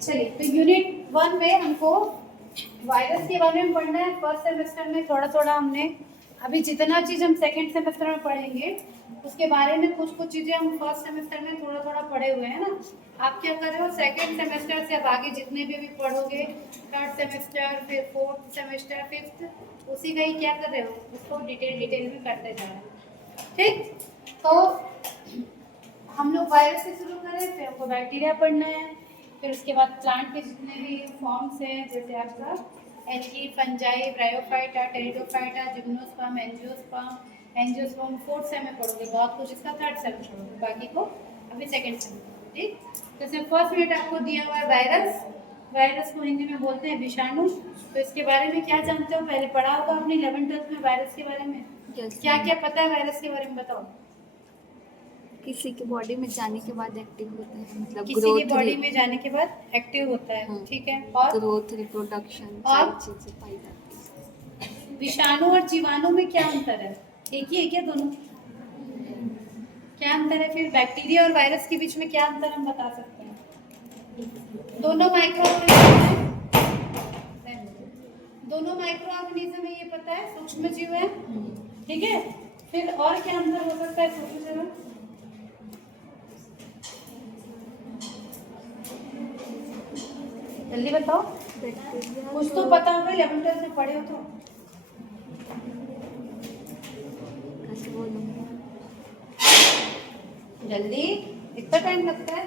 चलिए, तो यूनिट 1 में हमको वायरस के बारे में पढ़ना है। फर्स्ट सेमेस्टर में थोड़ा थोड़ा हमने, अभी जितना चीज़ हम सेकंड सेमेस्टर में पढ़ेंगे उसके बारे में कुछ कुछ चीज़ें हम फर्स्ट सेमेस्टर में थोड़ा थोड़ा पढ़े हुए हैं ना। आप क्या कर रहे हो, सेकंड सेमेस्टर से अब आगे जितने भी पढ़ोगे, थर्ड सेमेस्टर, फिर फोर्थ सेमेस्टर, फिफ्थ, उसी का ही क्या कर रहे हो, उसको डिटेल में करते जा रहे हैं। ठीक, तो हम लोग वायरस से शुरू करें, फिर हमको बैक्टीरिया पढ़ना है, फिर उसके बाद प्लांट के जितने भी फॉर्म्स हैं, जैसे आपका algae, fungi, bryophyta, pteridophyta, gymnosperm, angiosperm fourth same में पढ़ोगे बहुत कुछ, इसका थर्ड सेम में पढ़ोगे, बाकी को अभी सेकेंड सेम में। ठीक, जैसे फर्स्ट यूनिट आपको दिया हुआ है वायरस। वायरस को हिंदी में बोलते हैं विषाणु। तो इसके बारे में क्या जानते हो, पहले पढ़ा होगा अपनी 11th-12th में वायरस के बारे में। क्या क्या पता है वायरस के बारे में, बताओ। किसी के बॉडी में जाने के बाद एक्टिव होता है, मतलब किसी के बॉडी में जाने के बाद एक्टिव होता है। ठीक है, और ग्रोथ, रिप्रोडक्शन, और चीजें पाई जाती है। विषाणु और जीवाणु में क्या अंतर है, एक ही है क्या दोनों? क्या अंतर है? फिर बैक्टीरिया और वायरस के बीच में क्या अंतर हम बता सकते हैं? दोनों माइक्रो दोनों माइक्रो ऑर्गेनिज्म है, ये पता है, सूक्ष्म जीव है। ठीक है, फिर और क्या अंतर हो सकता है सूक्ष्म जीव में? जल्दी बताओ, कुछ तो पता होगा, 11th-12th में पढ़े हो तो। जल्दी, इतना टाइम लगता है?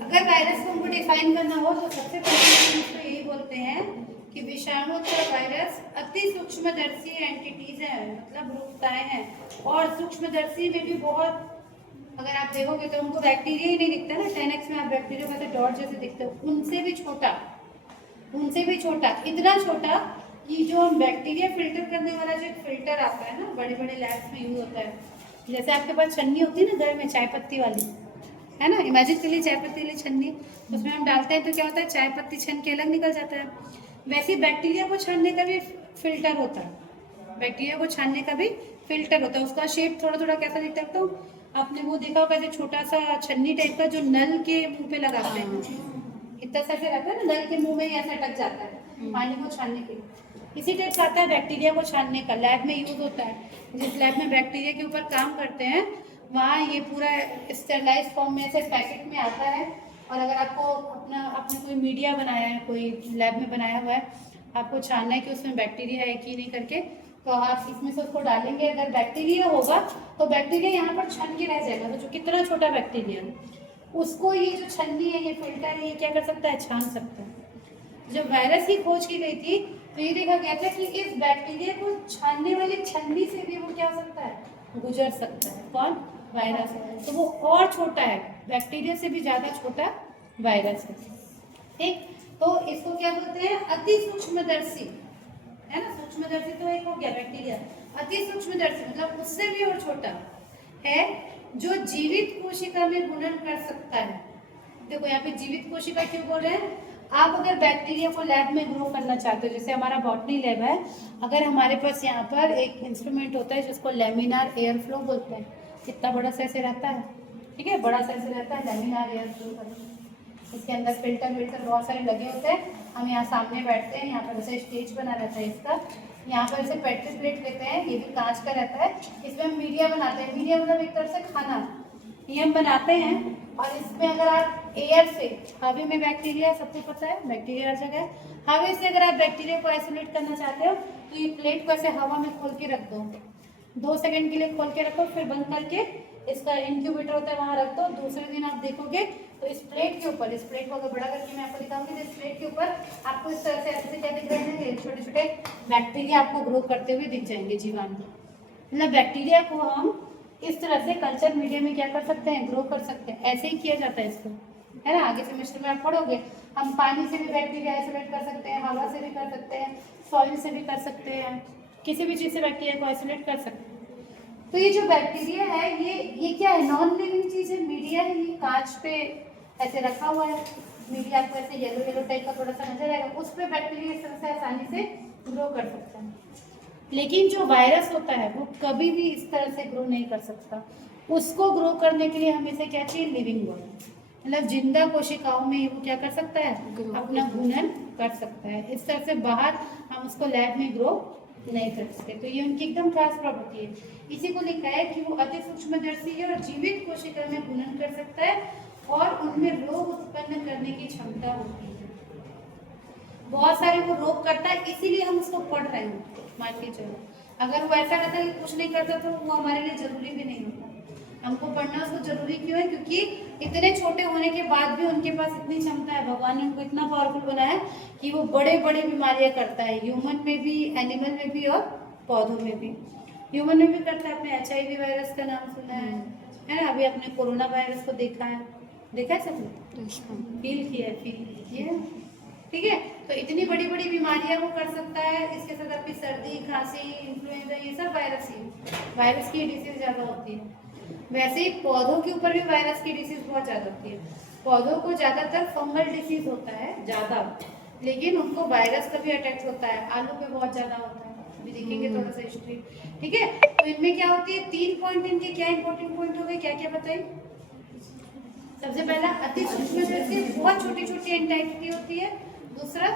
अगर वायरस को हमको डिफाइन करना हो तो सबसे पहले तो यही बोलते हैं कि विषाणु और वायरस अति सूक्ष्मदर्शी एंटिटीज हैं, मतलब रूपताएं हैं। और सूक्ष्मदर्शी में भी बहुत, अगर आप देखोगे तो हमको बैक्टीरिया ही नहीं दिखता ना, 10x में आप बैक्टीरिया को डॉट जैसे दिखते हो, उनसे भी छोटा, उनसे भी छोटा, इतना छोटा कि जो हम बैक्टीरिया फिल्टर करने वाला जो फिल्टर आता है ना, बड़े बड़े लैब्स में यूज होता है, जैसे आपके पास छन्नी होती है ना घर में, चाय पत्ती वाली, है ना, इमेजिन के लिए चाय पत्ती वाली छन्नी, उसमें हम डालते हैं तो क्या होता है, चाय पत्ती छन के अलग निकल जाता है। वैसे बैक्टीरिया को छानने का भी फिल्टर होता है, बैक्टीरिया को छानने का भी फिल्टर होता है। उसका शेप थोड़ा थोड़ा कैसा दिखता है, तो आपने वो देखा होगा जो छोटा सा छन्नी टाइप का जो नल के मुंह पे लगाते हैं, इतना सा ऐसे रहता है ना, नल के मुंह में ही ऐसा अटक जाता है पानी को छानने के लिए। इसी टाइप से आता है बैक्टीरिया को छानने का, लैब में यूज होता है। जिस लैब में बैक्टीरिया के ऊपर काम करते हैं वहाँ ये पूरा स्टेरलाइज फॉर्म में ऐसे पैकेट में आता है। और अगर आपको आपने कोई मीडिया बनाया है, कोई लैब में बनाया हुआ है, आपको छानना है कि उसमें बैक्टीरिया है कि नहीं करके, तो आप इसमें से उसको डालेंगे। अगर बैक्टीरिया होगा तो बैक्टीरिया यहाँ पर छन के रह जाएगा, तो जो कितना छोटा बैक्टीरिया है उसको ये जो छन्नी है, ये फिल्टर है, ये क्या कर सकता है, छान सकता है। जब वायरस की खोज की गई थी तो ये देखा गया था कि इस बैक्टीरिया को छानने वाली छन्नी से भी वो क्या हो सकता है, गुजर सकता है। कौन? वायरस। तो वो और छोटा है, बैक्टीरिया से भी ज़्यादा छोटा वायरस है। ठीक, तो इसको क्या बोलते हैं, अति सूक्ष्मदर्शी, है ना। सूक्ष्मदर्शी तो एक हो गया बैक्टीरिया, अति सूक्ष्मदर्शी मतलब उससे भी और छोटा है, जो जीवित कोशिका में गुणन कर सकता है। देखो यहाँ पे जीवित कोशिका क्यों बोल रहे हैं, आप अगर बैक्टीरिया को लैब में ग्रो करना चाहते हो, जैसे हमारा बॉटनी लैब है, अगर हमारे पास यहाँ पर एक इंस्ट्रूमेंट होता है जिसको लेमिनार एयर फ्लो बोलते हैं, कितना बड़ा सा ऐसे रहता है, ठीक है, बड़ा सा ऐसे रहता है, लेमिनार एयर फ्लो। इसके अंदर फिल्टर बहुत सारे लगे होते हैं। हम यहाँ सामने बैठते हैं, यहाँ पर ऐसे स्टेज बना रहता है इसका, यहाँ पर ऐसे पेट्री प्लेट लेते हैं, ये भी कांच का रहता है, इसमें हम मीडिया बनाते हैं। मीडिया मतलब एक तरह से खाना, ये हम बनाते हैं। और इसमें अगर आप एयर से, हवा में बैक्टीरिया, सबको पता है बैक्टीरिया हर जगह है, हवा से अगर आप बैक्टीरिया को आइसोलेट करना चाहते हो तो ये प्लेट को ऐसे हवा में खोल के रख दो, 2 सेकंड के लिए खोल के रखो, फिर बंद करके इसका इंक्यूबेटर होता है वहाँ रख दो। दूसरे दिन आप देखोगे तो इस प्लेट के ऊपर, इस प्लेट को अगर बड़ा करके मैं आपको दिखाऊंगी, तो इस प्लेट के ऊपर आपको इस तरह से ऐसे क्या दिख रहे हैं, छोटे छोटे बैक्टीरिया आपको ग्रो करते हुए दिख जाएंगे, जीवाणु। मतलब बैक्टीरिया को हम इस तरह से कल्चर मीडिया में क्या कर सकते हैं, ग्रो कर सकते हैं। ऐसे ही किया जाता है इसको, है ना। आगे सेमेस्टर में आप पढ़ोगे, हम पानी से भी बैक्टीरिया आइसोलेट कर सकते हैं, हवा से भी कर सकते हैं, सॉइल से भी कर सकते हैं, किसी भी चीज़ से बैक्टीरिया को आइसोलेट कर सकते हैं। तो ये जो बैक्टीरिया है, ये क्या है, नॉन लिविंग चीज़ है, मीडिया है, ये कांच पे ऐसे रखा हुआ है। मीडिया आपको ऐसे येलो येलो टाइप का थोड़ा सा नजर आएगा, उस पर बैक्टीरिया इस तरह से आसानी से ग्रो कर सकता है। लेकिन जो वायरस होता है वो कभी भी इस तरह से ग्रो नहीं कर सकता। उसको ग्रो करने के लिए हमें से क्या चाहिए, लिविंग बॉडी, मतलब जिंदा कोशिकाओं में वो क्या कर सकता है, अपना गुणन कर सकता है। इस तरह से बाहर हम उसको लैब में ग्रो नहीं कर सकते। तो ये उनकी एकदम खास प्रॉपर्टी है। इसी को लिखा है कि वो अति सूक्ष्मदर्शी है और जीवित कोशिका में गुणन कर सकता है और उनमें रोग उत्पन्न करने की क्षमता होती है। बहुत सारे वो रोग करता है, इसीलिए हम उसको पढ़ रहे हैं। मान के चलो अगर वो ऐसा रहता कि कुछ नहीं करता तो वो हमारे लिए जरूरी भी नहीं होता। हमको पढ़ना उसको जरूरी क्यों है, क्योंकि इतने छोटे होने के बाद भी उनके पास इतनी क्षमता है, भगवान ने उनको इतना पावरफुल बनाया है कि वो बड़े बड़े बीमारियां करता है, ह्यूमन में भी, एनिमल में भी और पौधों में भी। ह्यूमन में भी करता है, आपने HIV वायरस का नाम सुना है ना, अभी आपने कोरोना वायरस को देखा है सबने, फील किया है, फील किया, ठीक है। तो इतनी बड़ी बड़ी बीमारियां वो कर सकता है। इसके साथ आपकी सर्दी, खांसी, इन्फ्लुएंजा, ये सब वायरस ही, वायरस की डिसीज ज्यादा होती है। वैसे ही पौधों के ऊपर भी वायरस की डिसीज बहुत ज्यादा होती है। पौधों को ज्यादातर फंगल डिसीज होता है ज्यादा, लेकिन उनको वायरस का भी अटैक होता है। आलू पे बहुत ज्यादा होता है, अभी देखेंगे थोड़ा सा हिस्ट्री, ठीक है। तो इनमें क्या होती है, 3 पॉइंट इनके क्या इंपॉर्टेंट पॉइंट हो गए, क्या क्या बताइए। सबसे पहला अति सूक्ष्मदर्शी, बहुत छोटी छोटी एंटाइटी होती है। दूसरा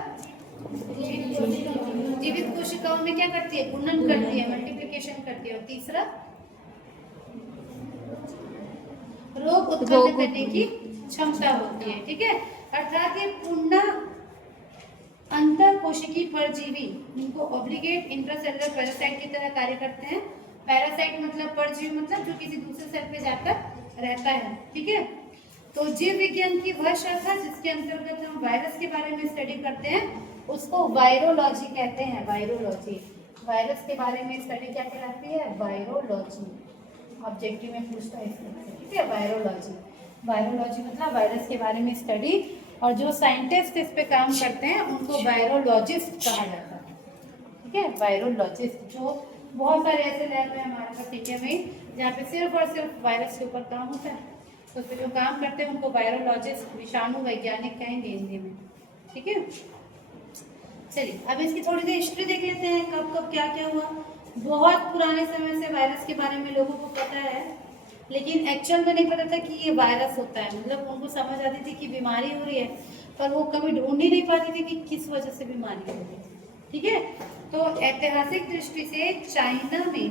जीवित कोशिकाओं में क्या करती है, गुणन करती है, मल्टीप्लिकेशन करती है। और तीसरा रोग उत्पन्न करने की क्षमता होती है, ठीक है। अर्थात ये पूर्ण अंतर कोशिकीय परजीवी, इनको ऑब्लिगेट इंट्रासेलुलर पैरासाइट की तरह कार्य करते हैं। पैरासाइट मतलब परजीवी, मतलब जो किसी दूसरे सेल पे जाकर रहता है, ठीक है। तो जीव विज्ञान की वह शाखा जिसके अंतर्गत हम वायरस के बारे में स्टडी करते हैं उसको वायरोलॉजी कहते हैं। वायरोलॉजी, वायरस के बारे में स्टडी क्या कहलाती है, वायरोलॉजी। ऑब्जेक्टिव में पूछता है इससे, ठीक है। वायरोलॉजी, वायरोलॉजी मतलब वायरस के बारे में स्टडी, और जो साइंटिस्ट इस पे काम करते हैं उनको वायरोलॉजिस्ट कहा जाता है, ठीक है। वायरोलॉजिस्ट, जो बहुत सारे ऐसे लैब हैं हमारे पास इंडिया में जहाँ पे सिर्फ और सिर्फ वायरस के ऊपर काम होता है, तो फिर जो काम करते हैं उनको वायरोलॉजिस्ट, विषाणु वैज्ञानिक कहेंगे हिंदी में, ठीक है। चलिए अब इसकी थोड़ी सी हिस्ट्री देख लेते हैं, कब कब क्या क्या हुआ। बहुत पुराने समय से वायरस के बारे में लोगों को पता है, लेकिन एक्चुअल में नहीं पता था कि ये वायरस होता है। मतलब उनको समझ आती थी कि बीमारी हो रही है, पर वो कभी ढूंढ ही नहीं पाती थी कि किस वजह से बीमारी हो रही है, ठीक है। तो ऐतिहासिक दृष्टि से चाइना में,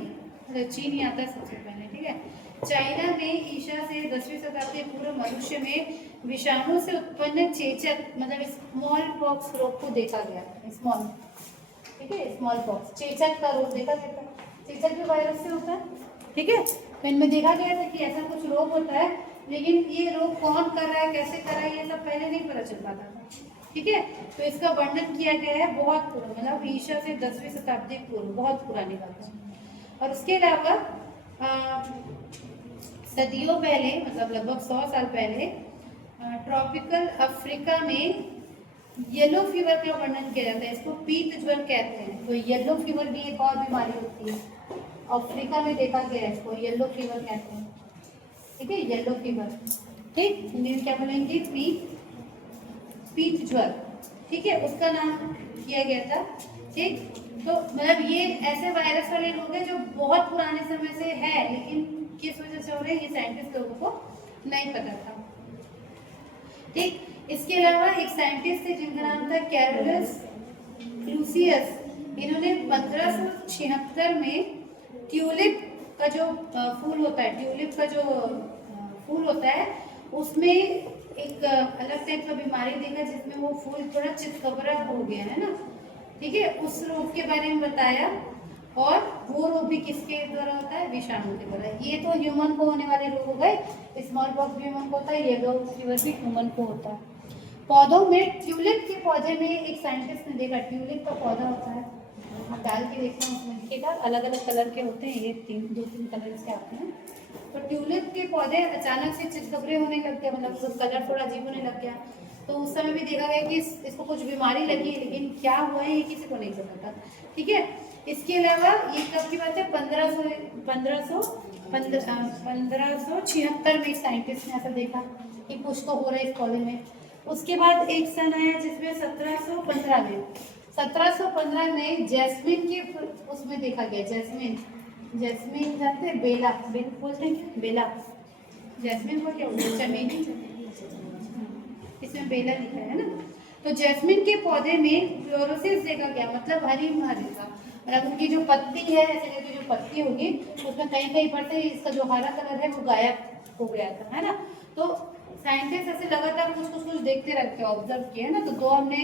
मतलब चीन ही आता है सबसे पहले, ठीक है। चाइना में ईसा से 10वीं शताब्दी पूर्व मनुष्य में विषाणु से उत्पन्न चेचक, मतलब स्मॉल पॉक्स रोग को देखा गया। स्मॉल, ठीक है, स्मॉल पॉक्स, चेचक का रोग देखा गया था। चेचक भी वायरस से होता है, ठीक है। तो इनमें देखा गया था कि ऐसा कुछ रोग होता है, लेकिन ये रोग कौन कर रहा है, कैसे कर रहा है, ये सब पहले नहीं पता चल पाता था, ठीक है। तो इसका वर्णन किया गया है बहुत पूर्व, मतलब ईसा से 10वीं शताब्दी पूर्व, बहुत पुरानी बात है। और उसके अलावा सदियों पहले, मतलब लगभग 100 साल पहले, ट्रॉपिकल अफ्रीका में येलो फीवर का वर्णन किया जाता है। इसको पीत ज्वर कहते हैं। तो येलो फीवर भी एक और बीमारी होती है, अफ्रीका में देखा गया है, इसको येलो फीवर कहते हैं, ठीक है। येलो फीवर, ठीक, हिंदी में क्या बोलेंगे, पीत ज्वर, ठीक है, उसका नाम किया गया था, ठीक। तो मतलब ये ऐसे वायरस वाले रोग हैं जो बहुत पुराने समय से है, लेकिन किस वजह से हो रहे हैं ये साइंटिस्ट लोगों को नहीं पता था, ठीक। इसके अलावा एक साइंटिस्ट थे जिनका नाम था कैरोलस क्लूसियस। इन्होंने 1576 में ट्यूलिप का जो फूल होता है, ट्यूलिप का जो फूल होता है, उसमें एक अलग टाइप का बीमारी देखा जिसमें वो फूल थोड़ा चितकबरा हो गया है ना, ठीक है। उस रोग के बारे में बताया, और वो रोग भी किसके द्वारा होता है, विषाणु के द्वारा। ये तो ह्यूमन को होने वाले रोग हो गए, स्मॉल पॉक्स भी ह्यूमन को होता है, येलो फीवर भी ह्यूमन को होता है। पौधों में ट्यूलिप के पौधे में एक साइंटिस्ट ने देखा, ट्यूलिप का पौधा होता है, आप डाल के देखना, उसमें दिखेगा, अलग अलग कलर के होते हैं, ये 2-3 कलर के आते हैं। तो ट्यूलिप के पौधे अचानक से चितकबरे होने लग गए, मतलब उसका कलर थोड़ा अजीब होने लग गया। तो उस समय भी देखा गया कि इसको कुछ बीमारी लगी, लेकिन क्या हुआ है ये किसी को नहीं पता था, ठीक है। इसके अलावा ये कब की बात है, 1576 में एक साइंटिस्ट ने ऐसा देखा कि कुछ तो हो रहा है इस पौधे में। उसके बाद एक सन आया जिसमें 1715 में जैस्मिन के उसमें देखा गया, जैस्मिन, जैस्मीन जानते हैं, बेला, बेल बोलते हैं क्या, बेला, जैस्मीन को क्या बोलते हैं, चमेली, इसमें बेला लिखा है ना। तो जैस्मीन के पौधे में फ्लोरोसिस देखा गया, मतलब हरी मारेगा, मतलब उनकी जो पत्ती है, ऐसे करके जो पत्ती होगी उसमें कहीं कहीं पर से इसका जो हरा कलर है वो गायब हो गया था, है ना। तो साइंटिस्ट ऐसे लगातार कुछ कुछ कुछ देखते रहते हैं, ऑब्जर्व किए, है ना। तो दो हमने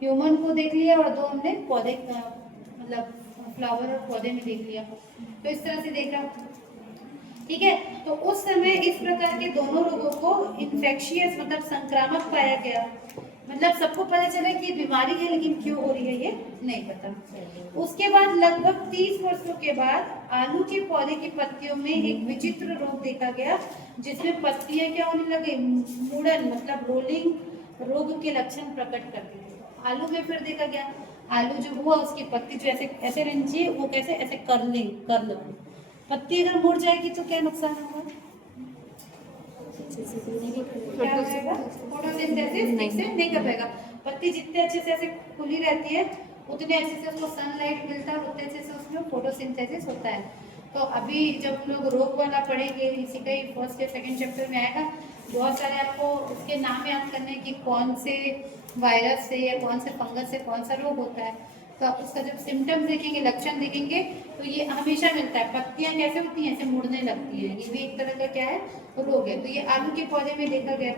ह्यूमन को देख लिया और दो हमने पौधे का, मतलब फ्लावर और पौधे में देख लिया। तो इस तरह से देखा, ठीक है। तो उस समय इस प्रकार के दोनों रोगों को इन्फेक्शियस मतलब संक्रामक पाया गया, मतलब सबको पता चला कि बीमारी है, लेकिन क्यों हो रही है ये नहीं पता। उसके बाद लगभग 30 वर्षों के बाद आलू के पौधे की पत्तियों में एक विचित्र रोग देखा गया, जिसमें पत्तियां क्या होने लगे, मुड़न मतलब रोलिंग रोग के लक्षण प्रकट करती थी। आलू में फिर देखा गया, आलू जो हुआ उसकी पत्ती जो ऐसे ऐसे रहनी चाहिए, वो कैसे ऐसे कर्लिंग कर्ल, पत्ती अगर मुड़ जाएगी तो क्या नुकसान होगा, क्या होगा, फोटोसिंथेसिस ठीक से नहीं कर पाएगा। पत्ती जितने अच्छे से ऐसे खुली रहती है उतने अच्छे से उसको सनलाइट मिलता है, उतने अच्छे से उसमें फोटोसिंथेसिस होता है। तो अभी जब हम लोग रोग वाला पढ़ेंगे, इसी का ही फर्स्ट या सेकंड चैप्टर में आएगा, बहुत सारे आपको उसके नाम याद करने कि कौन से वायरस से या कौन से फंगस से कौन सा रोग होता है। तो उसका जब सिम्टम्स देखेंगे, लक्षण देखेंगे, तो ये हमेशा मिलता है। पत्तियां कैसे होती हैं, ऐसे मुड़ने लगती है, ये भी एक तरह का क्या है, रोग है। तो ये आलू के पौधे में देखा गया,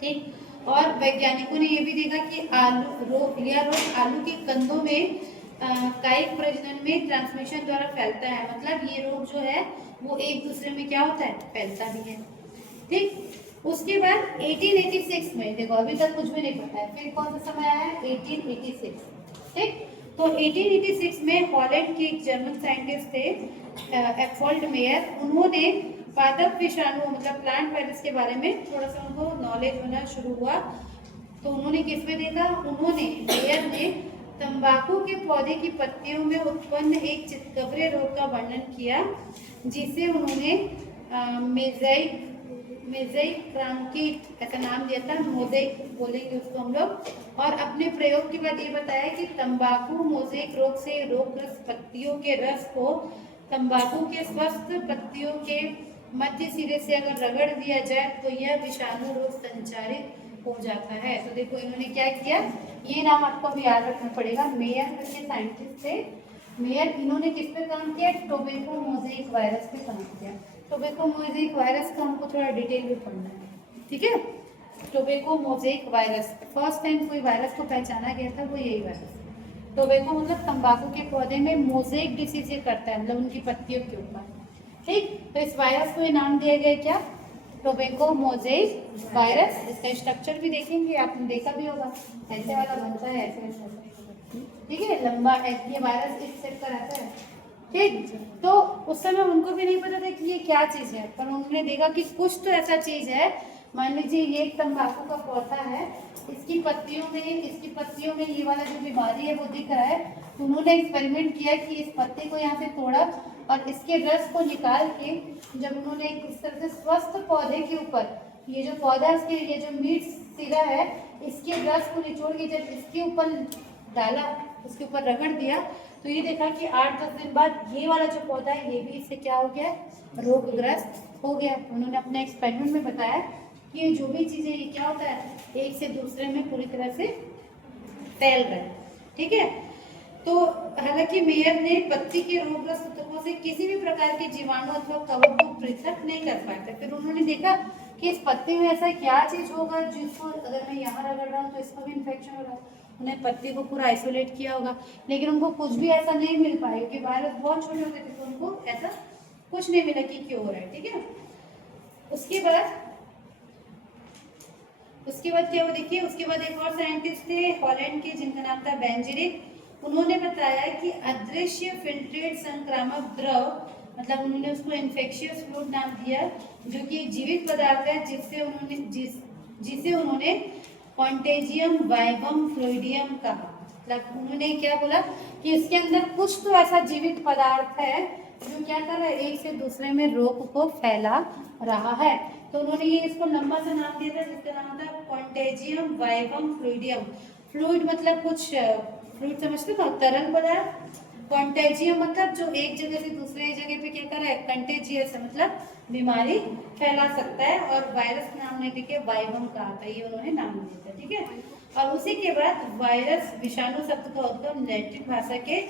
ठीक। और वैज्ञानिकों ने ये भी देखा कि आलू रोग, यह रोग आलू के कंदों में कायिक प्रजनन में ट्रांसमिशन द्वारा फैलता है, मतलब ये रोग जो है वो एक दूसरे में क्या होता है, फैलता भी है, ठीक। उसके बाद 1886 में, देखो अभी तक कुछ भी नहीं पता है, फिर कौन सा समय आया, 1886, ठीक। तो 1886 में हॉलैंड के एक जर्मन साइंटिस्ट थे एफोल्ड मेयर, उन्होंने पादप विषाणु मतलब प्लांट वायरस के बारे में थोड़ा सा उनको नॉलेज होना शुरू हुआ। तो उन्होंने किसमें देखा, उन्होंने मेयर ने तंबाकू के पौधे की पत्तियों में उत्पन्न एक चितकबरे रोग का वर्णन किया, जिसे उन्होंने मेजाइक क्रांकीट ऐसा नाम दिया था, मोज़ेक बोलेंगे उसको हम लोग। और अपने प्रयोग के बाद ये बताया कि तंबाकू मोज़ेक रोग से रोगग्रस्त पत्तियों के रस को तंबाकू के स्वस्थ पत्तियों के मध्य सिरे से अगर रगड़ दिया जाए तो यह विषाणु रोग संचारित हो जाता है। तो देखो इन्होंने क्या किया, ये नाम आपको अभी याद रखना पड़ेगा, मेयर करके साइंटिस्ट थे, मेयर, इन्होंने किस पे काम किया, टोबैको मोज़ेक वायरस पे काम किया। टोबैको मोज़ेक वायरस का हमको थोड़ा डिटेल में पढ़ना है, ठीक है। Tobacco mosaic virus, first time कोई वायरस को पहचाना गया था वो यही वायरस। टोबैको मतलब तंबाकू के पौधे में मोज़ेक डिसीज ये करता है, मतलब उनकी पत्तियों के ऊपर, ठीक। तो इस वायरस को ये नाम दिया गया क्या, टोबैको मोज़ेक वायरस। इसका स्ट्रक्चर भी देखेंगे, आपने देखा भी होगा, ऐसे वाला बनता है, ऐसे ऐसे, ठीक है, लंबा ये वायरस इस सेट का रहता है, ठीक। तो उस समय उनको भी नहीं पता था कि ये क्या चीज़ है, पर उन्होंने देखा कि कुछ तो ऐसा चीज़ है, मान लीजिए ये एक तंबाकू का पौधा है, इसकी पत्तियों में ये वाला जो बीमारी है वो दिख रहा है। तो उन्होंने एक्सपेरिमेंट किया कि इस पत्ते को यहाँ से तोड़ा और इसके रस को निकाल के जब उन्होंने इस तरह से स्वस्थ पौधे के ऊपर, ये जो पौधा है इसके ये जो मीट सिरा है, इसके रस को निचोड़ के जब इसके ऊपर डाला, उसके ऊपर रगड़ दिया, तो ये देखा कि 8-10 दिन बाद ये वाला जो पौधा है ये भी इससे क्या हो गया, रोगग्रस्त हो गया। उन्होंने अपने एक्सपेरिमेंट में बताया कि ये जो भी चीज़ें ये क्या होता है, एक से दूसरे में पूरी तरह से फैल रहा है, ठीक है। तो हालांकि मेयर ने पत्ती के रोगग्रस्त ऊतकों से किसी भी प्रकार के जीवाणु अथवा कवक को पृथक नहीं कर पाए थे। फिर उन्होंने देखा कि इस पत्ते में ऐसा क्या चीज होगा जिसको अगर मैं यहाँ रगड़ रहा हूँ तो इसको भी इन्फेक्शन हो रहा है। उन्हें पत्ती को पूरा आइसोलेट किया होगा, लेकिन उनको कुछ भी ऐसा नहीं मिल पाया क्योंकि वायरस बहुत छोटे होते थे, तो उनको ऐसा कुछ नहीं मिला कि क्यों हो रहा है, ठीक है। उसके बाद क्या हुआ देखिए, उसके बाद एक और साइंटिस्ट थे हॉलैंड के, जिनका नाम था बेंजेरिक। उन्होंने बताया कि अदृश्य फिल्ट्रेट संक्रामक द्रव, मतलब उन्होंने उसको इन्फेक्शियस फ्लूइड नाम दिया, जो कि एक जीवित पदार्थ है जिसे उन्होंने कॉन्टेजियम वाइबम फ्लूइडियम कहा। मतलब उन्होंने क्या बोला कि इसके अंदर कुछ तो ऐसा जीवित पदार्थ है जो क्या कर रहा है, एक से दूसरे में रोग को फैला रहा है। तो उन्होंने ये इसको लंबा सा नाम दिया था जिसका नाम था कॉन्टेजियम वाइबम फ्लूइडियम। फ्लूइड मतलब कुछ फ्लूइड समझते हो, तरल पदार्थ, कॉन्टेजियम मतलब जो एक जगह से दूसरे जगह पे क्या कर रहा है, कंटेजियस है मतलब बीमारी फैला सकता है। और वायरस नाम ने देखिए वाइवम कहा था, ये उन्होंने नाम दिया था, ठीक है। और उसी के बाद वायरस विषाणु शब्द का उद्गम लैटिन भाषा के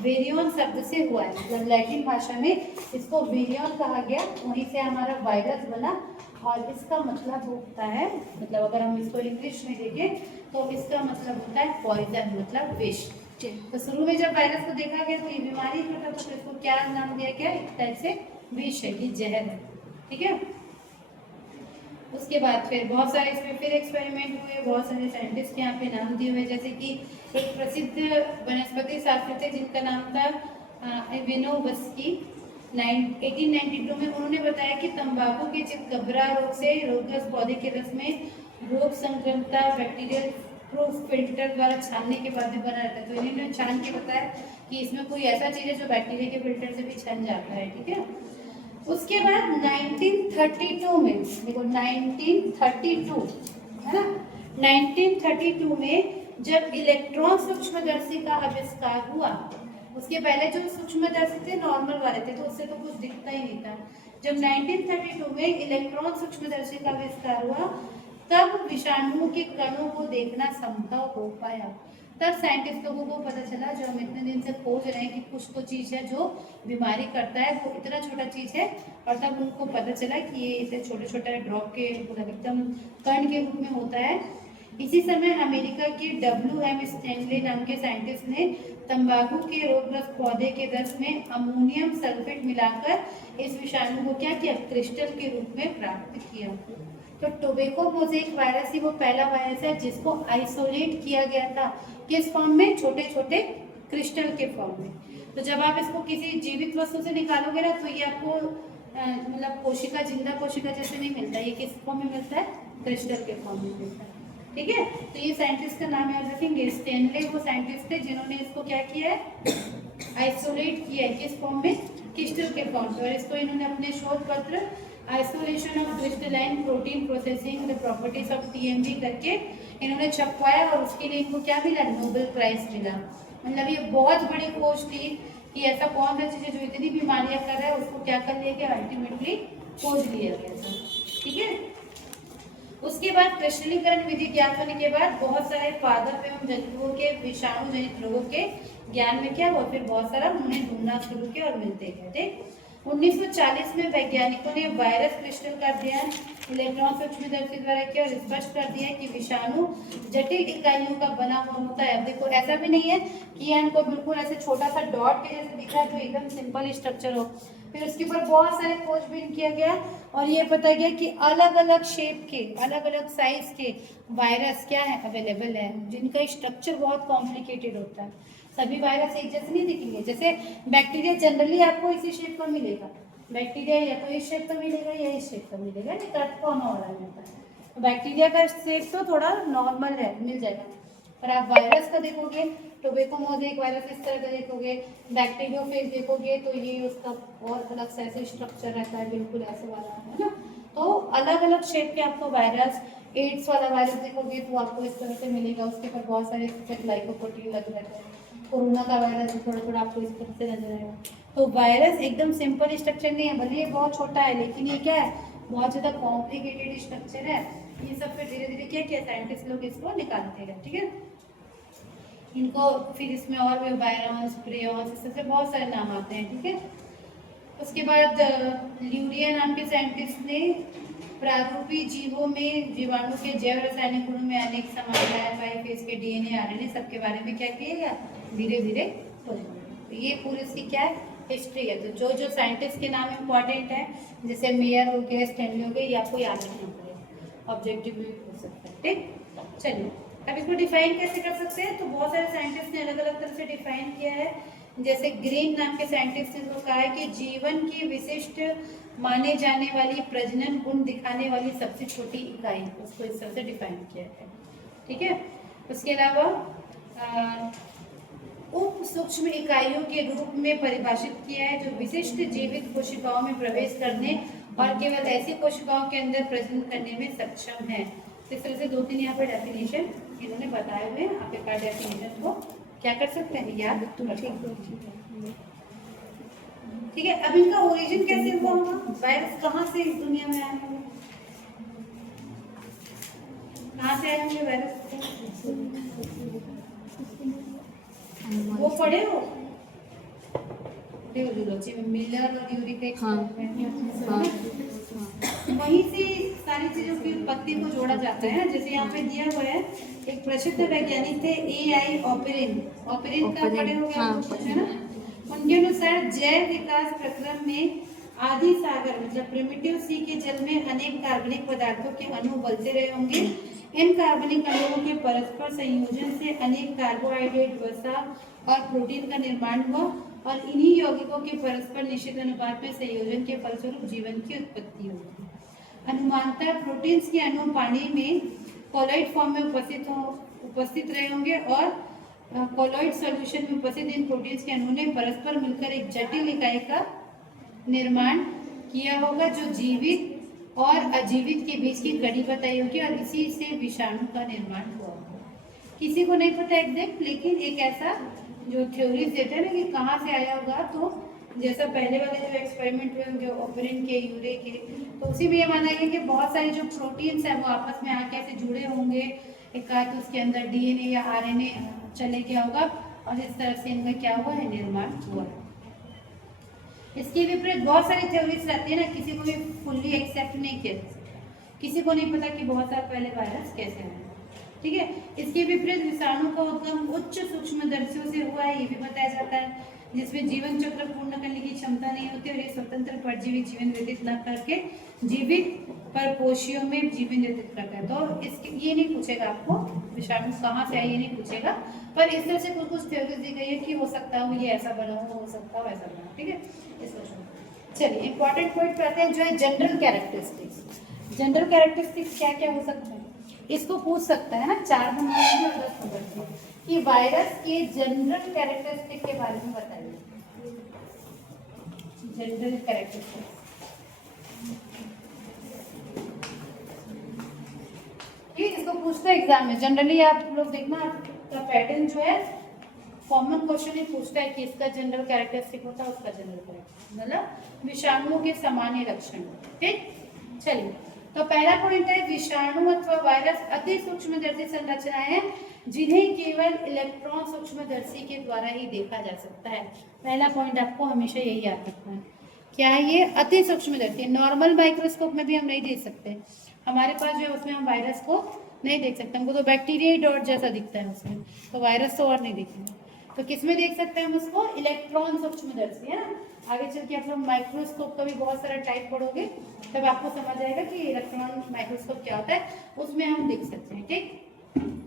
वेरियन शब्द से हुआ है, मतलब लैटिन भाषा में इसको वेरियन कहा गया, वहीं से हमारा वायरस बना। और इसका मतलब होता है, मतलब अगर हम इसको इंग्लिश में देखें तो इसका मतलब होता है पॉइजन, मतलब विष। तो शुरू में जब वायरस को देखा गया तो ये बीमारी करता था, तो इसको क्या नाम दिया गया, एक टाइप से विष है, ये जहर है, ठीक है। उसके बाद फिर बहुत सारे इसमें फिर एक्सपेरिमेंट हुए, बहुत सारे साइंटिस्ट के यहाँ पे नाम दिए हुए, जैसे कि एक प्रसिद्ध वनस्पति शास्त्री थे जिनका नाम था इवेनोवस्की। 1892 में उन्होंने बताया कि तंबाकू के चितकबरा रोग से रोगग्रस्त पौधे के रस में रोग संक्रमता बैक्टीरियल प्रूफ फिल्टर द्वारा छानने के बाद भी बना रहता है। तो इन्होंने छान के बताया कि इसमें कोई ऐसा चीज़ है जो बैक्टीरिया के फिल्टर से भी छन जाता है, ठीक है। उसके बाद 1932 में देखो 1932 है ना, 1932 में जब इलेक्ट्रॉन सूक्ष्मदर्शी का आविष्कार हुआ, उसके पहले जो सूक्ष्मदर्शी थे नॉर्मल वाले थे, तो उससे तो कुछ दिखता ही नहीं था। जब 1932 में इलेक्ट्रॉन सूक्ष्मदर्शी का आविष्कार हुआ तब विषाणुओं के कणों को देखना संभव हो पाया। तब साइंटिस्ट लोगों को पता चला, जो हम इतने दिन से खोज रहे हैं कि कुछ तो चीज़ है जो बीमारी करता है, वो इतना छोटा चीज़ है। और तब उनको पता चला कि ये इतने छोटे छोटे ड्रॉप के मतलब एकदम कण के रूप में होता है। इसी समय अमेरिका के WM स्टैनले नाम के साइंटिस्ट ने तंबाकू के रोगग्रस्त पौधे के रस में अमोनियम सल्फेट मिलाकर इस विषाणु को क्या किया, क्रिस्टल के रूप में प्राप्त किया। तो टोबैको मोज़ेक वायरस ही वो पहला वायरस है जिसको आइसोलेट किया गया था, किस फॉर्म में, छोटे छोटे क्रिस्टल के फॉर्म में। तो जब आप इसको किसी जीवित वस्तु से निकालोगे ना तो ये आपको मतलब कोशिका, जिंदा कोशिका जैसे नहीं मिलता, ये किस फॉर्म में मिलता है, क्रिस्टल के फॉर्म में मिलता है, ठीक है। तो ये साइंटिस्ट का नाम याद रखेंगे, स्टैनले वो साइंटिस्ट थे जिन्होंने इसको क्या किया है, आइसोलेट किया है, किस फॉर्म में, क्रिस्टल के फॉर्म में। और इसको इन्होंने अपने शोध पत्र isolation of crystalline protein processing the properties of TMB करके इन्होंने छपवाया, और उसके लिए इनको क्या मिला, नोबेल प्राइज मिला। मतलब ये बहुत बड़ी खोज थी कि ऐसा कौन सा चीज़ है जो इतनी बीमारियां कर रहा है, उसको क्या कर लिया गया, अल्टीमेटली खोज लिया गया था, ठीक है। उसके बाद क्रिस्टलीकरण विधि ज्ञात होने के बाद बहुत सारे पादप एवं जंतुओं के विषाणु जनित रोगों के ज्ञान में क्या हुआ, फिर बहुत सारा उन्हें ढूंढना शुरू किया और मिलते गए थे। 1940 में वैज्ञानिकों ने वायरस क्रिस्टल का अध्ययन इलेक्ट्रॉन सूक्ष्मदर्शी द्वारा किया और स्पष्ट कर दिया कि विषाणु जटिल इकाइयों का बना हुआ होता है। अब देखो ऐसा भी नहीं है कि इनको बिल्कुल ऐसे छोटा सा डॉट के जैसे दिख रहा है जो एकदम सिंपल स्ट्रक्चर हो। फिर उसके ऊपर बहुत सारे खोजबीन किया गया और ये पता गया कि अलग अलग शेप के, अलग अलग साइज के वायरस क्या है, अवेलेबल है, जिनका स्ट्रक्चर बहुत कॉम्प्लिकेटेड होता है। सभी वायरस एक जैसे नहीं दिखेंगे, जैसे बैक्टीरिया जनरली आपको इसी शेप का मिलेगा, बैक्टीरिया या तो इस शेप का मिलेगा या इस शेप का मिलेगा, नहीं कट कॉर्नर वाला मिलता है। तो बैक्टीरिया का शेप तो थोड़ा नॉर्मल है, मिल जाएगा। पर आप वायरस का देखोगे, टोबैको मोज़ेक वायरस इस तरह का देखोगे, बैक्टीरियोफेज देखोगे तो ये उसका और अलग सा ऐसे स्ट्रक्चर रहता है, बिल्कुल ऐसे वाला, है ना। तो अलग अलग शेप के आपको वायरस, एड्स वाला वायरस देखोगे तो आपको इस तरह से मिलेगा, उसके ऊपर बहुत सारे ग्लाइकोप्रोटीन लग रहते हैं। कोरोना का वायरस भी थोड़ा थोड़ा आपको इस तरह से नजर आएगा। तो वायरस एकदम सिंपल स्ट्रक्चर नहीं है, भले ये बहुत छोटा है लेकिन ये क्या है, बहुत ज़्यादा कॉम्प्लिकेटेड स्ट्रक्चर है। ये सब फिर धीरे धीरे क्या किया, साइंटिस्ट लोग इसको निकालते गए, ठीक है। इनको फिर इसमें और भी वायरस, प्रियॉन्स, इस तरह से बहुत सारे नाम आते हैं, ठीक है। उसके बाद ल्यूरिया नाम के साइंटिस्ट ने प्रारूपी जीवों में जीवाणु के जैव रासायनिक गुणों में अनेक समानताएं पाई, फिर इसके DNA RNA सबके बारे में क्या किया गया, धीरे धीरे खोजा। तो ये पूरी इसकी क्या है, हिस्ट्री है। तो जो जो साइंटिस्ट के नाम इम्पॉर्टेंट है, जैसे मेयर हो गया, स्टैनली हो गया, ये आपको याद रखना पड़ेगा, ऑब्जेक्टिव भी हो सकता है, ठीक। चलिए अब इसको डिफाइन कैसे कर सकते हैं, तो बहुत सारे साइंटिस्ट ने अलग अलग तरह से डिफाइन किया है। जैसे ग्रीन नाम के साइंटिस्ट ने तो कहा है कि जीवन की विशिष्ट माने जाने वाली प्रजनन गुण दिखाने वाली सबसे छोटी इकाई, उसको इस तरह से डिफाइन किया है, ठीक है। उसके अलावा उप सूक्ष्म इकाइयों के रूप में परिभाषित किया है जो विशिष्ट जीवित कोशिकाओं में प्रवेश करने और केवल ऐसी कोशिकाओं के अंदर प्रजनन करने में सक्षम है। इस तरह से 2-3 यहाँ पर डेफिनेशन इन्होंने बताए हुए हैं। आप एक डेफिनेशन को क्या कर सकते हैं, याद तो रखें। ठीक है, अब इनका ओरिजिन कैसे हुआ होगा, वायरस कहाँ से इस दुनिया में आया होगा, कहाँ से आए होंगे वायरस, वो पढ़े हो जूलॉजी में मिलर और यूरी का एक्सपेरिमेंट, वहीं से सारी चीजों की उत्पत्ति को जोड़ा जाता है। जैसे यहाँ पे दिया हुआ है, एक प्रसिद्ध वैज्ञानिक थे AI ऑपेरिन, ऑपेरिन का पढ़े हो गया कुछ है ना, उनके अनुसार जैव विकास प्रक्रम में आदि सागर मतलब प्रिमिटिव सी के जल में अनेक कार्बनिक पदार्थों के अणु उबलते रहे होंगे। इन कार्बनिक अणुओं के परस्पर संयोजन से अनेक कार्बोहाइड्रेट, वसा और प्रोटीन का निर्माण हुआ और इन्हीं यौगिकों के परस्पर निश्चित अनुपात में संयोजन के फलस्वरूप जीवन की उत्पत्ति हुई। अनुमानतः प्रोटीन्स के अणु पानी में कोलॉइड फॉर्म में उपस्थित रहे होंगे और कोलॉइड सॉल्यूशन में उपस्थित इन प्रोटीन्स के अणु ने परस्पर मिलकर एक जटिल इकाई का निर्माण किया होगा जो जीवित और अजीवित के बीच की कड़ी बताई होगी और इसी से विषाणु का निर्माण हुआ होगा। किसी को नहीं पता एग्जैक्ट, लेकिन एक ऐसा जो थ्योरी देते हैं ना कि कहाँ से आया होगा, तो जैसा पहले वाले जो एक्सपेरिमेंट हुए होंगे ऑपेरिन के, यूरे के, तो उसी में ये माना गया कि बहुत सारे जो प्रोटीन्स हैं वो आपस में आके ऐसे जुड़े होंगे, एक आध उसके अंदर DNA या RNA चले गया होगा और इस तरह से इनका क्या हुआ है, निर्माण हुआ है। इसके विपरीत बहुत सारी थ्योरीज रहती है ना, किसी को भी फुल्ली एक्सेप्ट नहीं किया, किसी को नहीं पता कि बहुत साल पहले वायरस कैसे है, ठीक है। इसके विपरीत विषाणु का उद्गम उच्च सूक्ष्मदर्शियों से हुआ है, ये भी बताया जाता है, जिसमें जीवन चक्र पूर्ण करने की क्षमता नहीं होती और ये स्वतंत्र परजीवी जीवन व्यतीत न करके जीवित परपोषियों में जीवन व्यतीत करता है। तो इसके ये नहीं पूछेगा आपको विषाणु कहाँ से आए, ये नहीं पूछेगा, पर इस तरह से कुछ कुछ थ्योरी दी गई है कि हो सकता हो ये ऐसा बना हो सकता हो ऐसा बना, ठीक है। चलिए इंपॉर्टेंट पॉइंट पे आते हैं, जो है जनरल कैरेक्टरिस्टिक्स। जनरल कैरेक्टरिस्टिक्स क्या क्या हो सकता है, इसको पूछ सकता है ना 4 नंबर में और 10 नंबर में कि वायरस के जनरल कैरेक्टरिस्टिक के बारे में बताइए। जनरल कैरेक्टरिस्टिक ठीक, इसको पूछते हैं एग्जाम में। जनरली आप लोग देखना, आपका पैटर्न जो है कॉमन क्वेश्चन ही पूछता है कि इसका जनरल कैरेक्टरिस्टिक होता है, उसका जनरल कैरेक्टरिस्टिक, मतलब विषाणुओं के सामान्य लक्षण। ठीक, चलिए तो पहला पॉइंट है विषाणु अथवा वायरस अति सूक्ष्मदर्शी संरचनाएं हैं जिन्हें केवल इलेक्ट्रॉन सूक्ष्मदर्शी के द्वारा ही देखा जा सकता है। पहला पॉइंट आपको हमेशा यही याद रखना है, क्या है ये, अति सूक्ष्मदर्शी। नॉर्मल माइक्रोस्कोप में भी हम नहीं देख सकते, हमारे पास जो है उसमें हम वायरस को नहीं देख सकते, हमको तो बैक्टीरिया डॉट जैसा दिखता है उसमें, तो वायरस तो और नहीं दिखेगा। तो किस में देख सकते हैं हम उसको, इलेक्ट्रॉन सूक्ष्मदर्शी, है ना। आगे चल के आप लोग माइक्रोस्कोप का भी बहुत सारा टाइप पढ़ोगे, तब आपको समझ आएगा कि इलेक्ट्रॉन माइक्रोस्कोप क्या होता है, उसमें हम देख सकते हैं। ठीक,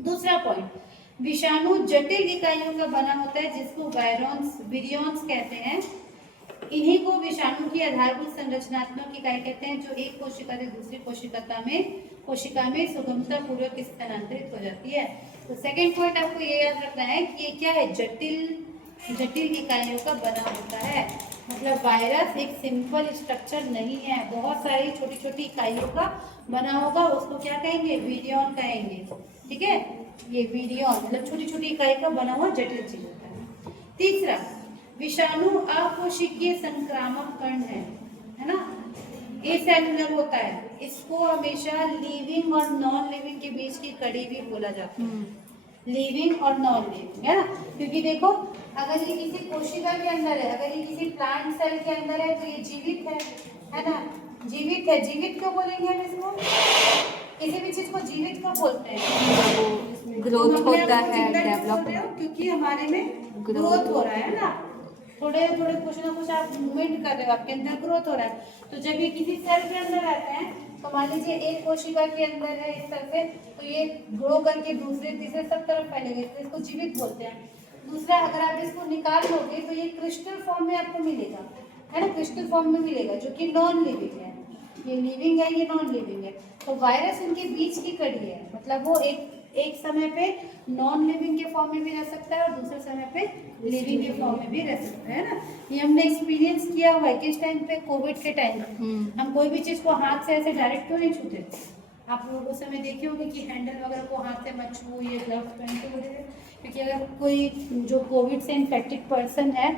दूसरा पॉइंट, विषाणु जटिल इकाइयों का बना होता है जिसको वायरॉन्स, विरियॉन्स कहते हैं। इन्हीं को विषाणु की आधारभूत संरचनात्मक इकाई कहते हैं, जो एक कोशिका से दूसरी कोशिका में सुगमता पूर्वक स्थानांतरित हो जाती है। तो सेकंड पॉइंट आपको ये याद रखना है कि ये क्या है, जटिल इकाइयों का बना होता है। मतलब वायरस एक सिंपल स्ट्रक्चर नहीं है, बहुत सारी छोटी छोटी इकाइयों का बना होगा, उसको क्या कहेंगे, विरियॉन कहेंगे। ठीक है, ये विरियॉन मतलब छोटी छोटी इकाई का बना हुआ जटिल चीज होता है। तीसरा, विषाणु अकोशिकीय संक्रामक कण है ना, एसेलुलर होता है, इसको हमेशा लिविंग और नॉन लिविंग के बीच की कड़ी भी बोला जाता है, लिविंग और नॉन लिविंग, है ना। क्योंकि देखो अगर ये किसी कोशिका के अंदर है, अगर ये किसी प्लांट सेल के अंदर है, तो ये जीवित है ना, जीवित है। जीवित क्यों बोलेंगे हम इसको, किसी भी चीज को जीवित क्यों बोलते हैं, ग्रोथ होता है, डेवलप, क्योंकि हमारे में ग्रोथ हो रहा है ना, थोड़े थोड़े कुछ ना कुछ आप मूवमेंट कर रहे हो, आपके अंदर ग्रोथ हो रहा है। तो जब ये किसी सेल के अंदर रहते हैं, तो मान लीजिए एक कोशिका के अंदर है इस तरह से, तो ये ग्रो करके दूसरे तीसरे सब तरफ फैलेंगे, तो इसको जीवित बोलते हैं। दूसरा, अगर आप इसको निकाल लोगे तो ये क्रिस्टल फॉर्म में आपको मिलेगा, है ना, क्रिस्टल फॉर्म में मिलेगा, जो कि नॉन लिविंग है। ये लिविंग है, ये नॉन लिविंग है। तो वायरस इनके बीच की कड़ी है, मतलब वो एक समय पे नॉन लिविंग के फॉर्म में भी रह सकता है और दूसरे समय पे लिविंग के फॉर्म में भी रह सकता है ना। ये हमने एक्सपीरियंस किया हुआ है, किस टाइम पे, कोविड के टाइम पे हम कोई भी चीज को हाथ से ऐसे डायरेक्ट क्यों नहीं छूते थे। आप लोग उस समय देखे होंगे कि हैंडल वगैरह को हाथ से मत छू, ये ग्लव्स पहन के, क्योंकि अगर कोई जो कोविड से इन्फेक्टेड पर्सन है